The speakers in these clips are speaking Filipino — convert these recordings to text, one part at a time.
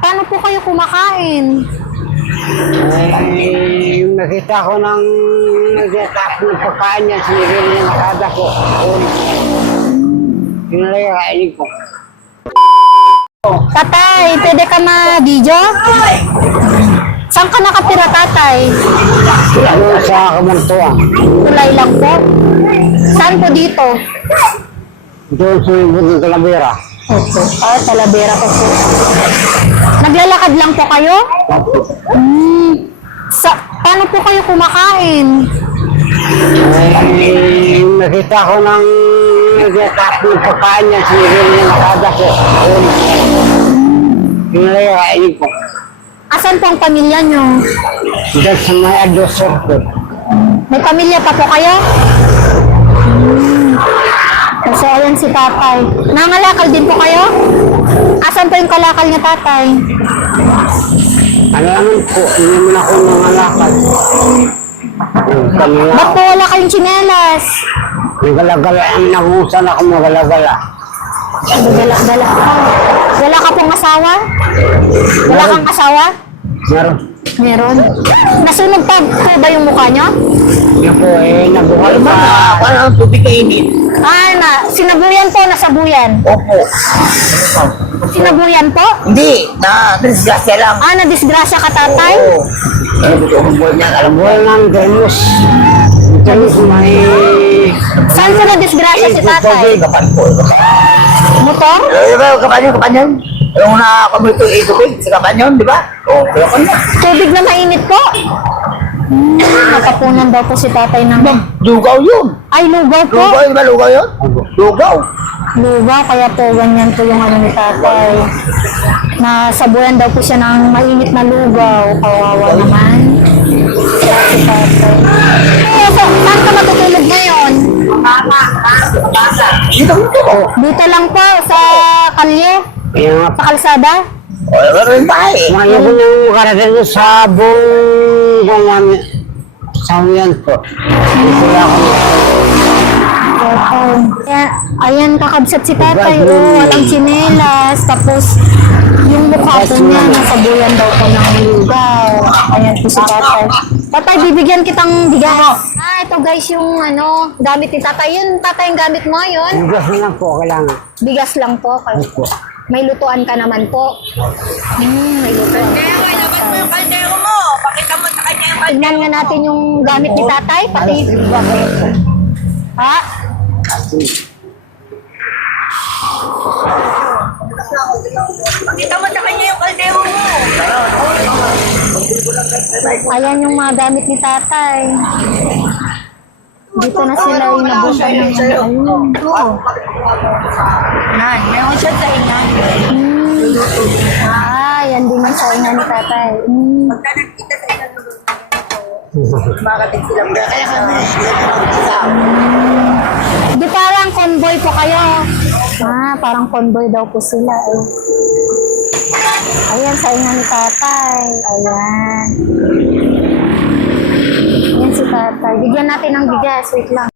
Paano po kayo kumakain? Yung nakita ko ng pagkain niya, sinigil niya nakada ko. Yun lang yung kainin ko. Tatay, pwede ka ma-video? Saan ka nakatira, tatay? Ano sa Kamantuan? Tulay lang po. Saan po dito? Doon sa Bundong Talavera. Opo. Talavera po po. Naglalakad lang po kayo? Paano po kayo kumakain? Yung nakita ko ng pagkain niya, sinigil niya nakada ko. Yun lang yung kainin ko. Asan po ang pamilya nyo? Doon sa may adosor ko. May pamilya pa po kayo? So, ayan si tatay. Nangalakal din po kayo? Asan po yung kalakal niya, tatay? Ano naman po, hindi naman ako nangalakad. Ba't po wala kayong tsinelas? Nagalagala, nakusan ako magalagala. Gala-gala ka. Wala ka pong asawa? Wala kang asawa? Meron. Meron. Nasunog pa po ba yung mukha nyo? Yan po nabuhay pa. Parang tubig kainin. Sinabuyan po, nasabuyan. Opo. Sinabuyan po? Hindi, na-disgrasya lang. Nadisgrasya ka, tatay? Oo. Ano ba ang buwan niya? Alam mo? Buhay ng Demus. Demus may... Saan sa nadisgrasya si tatay? Kapan po. Motor? Kapan yun. Yung nakakamit ito tubig sa kapan yun, di ba? Oo, kaya ka na. Tubig na mainit po? Nakapunan daw po si tatay ng... Lugaw yun. Ay, lugaw po? Lugaw, di ba lugaw yun? Lugaw. Lugaw, kaya po ganyan po yung ano ni tatay. Nasabuyan daw po siya ng mainit na lugaw. Kawawa naman. Si tatay. Saan ka matutulog ngayon? Dito. Dito lang po, sa kalye, Kaya sa kalsada. Pero yung bahay. ngayon ko nang karating sa buong kung sa uyan po. Dito lang ako. Ayan, kakabsat si tatay. Walang tsinelas. Tapos, yung mukha po niya, nasabuyan daw po ng lugaw. Ayan po si tatay. Tatay, bibigyan kitang bigas. Ito guys, yung gamit ni tatay. Yun, tatay, yung gamit mo, yun. Bigas na lang po, kailangan. Bigas lang po. Opo. May lutuan ka naman po. May lutuan. Ilabas mo yung kaldero mo. Pakita mo sa kanya yung Tignan nga natin yung gamit ni tatay. Pati, ha? Pakita mo sa kanya yung kaldero mo. Ayan yung mga gamit ni tatay. Dito na sila inabutan ng ayun. Meron siya sa inyo. Yan din yung saingan ni tatay. Pagka nagkita sa inyo, makakatid silang kaya kami. Di parang convoy po kayo. Parang convoy daw po sila. Ayan, saingan ni tatay. Ayan. Ayan si tatay. Bigyan natin ng bigas. Wait lang.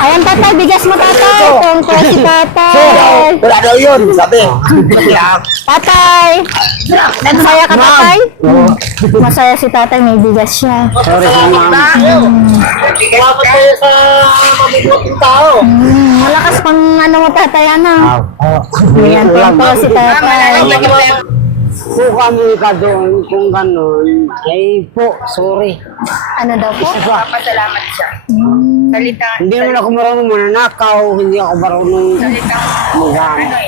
Ayan tatay, bigas mo tatay. Tungko si tatay. Wala daw yun, sabi. Tatay! Masaya ka tatay? Masaya si tatay, may bigas siya. Sorry sa mama. Salamat kayo sa mabibuting tao. Malakas pang mo tatay, Ayan po si tatay. Kung kami ka doon, kung gano'n, ay po, sorry. Ano daw po? Papasalamat siya. Salita. Hindi naman ako marunong mananakaw, hindi ako marunong magana.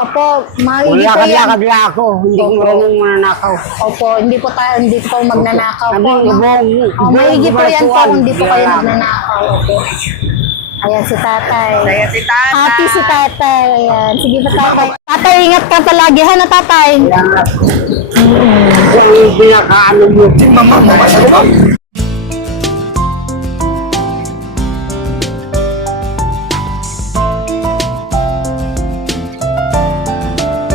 Opo, maigi po yan. Lakad-lakad lang ako, hindi ko marunong mananakaw. Opo, hindi po magnanakaw po. Ano, Maigi po yan po, hindi po kayo magnanakaw. Opo. Ayan si tatay. Saya si tatay. Happy si tatay. Ayan. Sige ba tatay? Tatay, ingat ka palagi. Tatay? Kung pinakaano mo. Mama,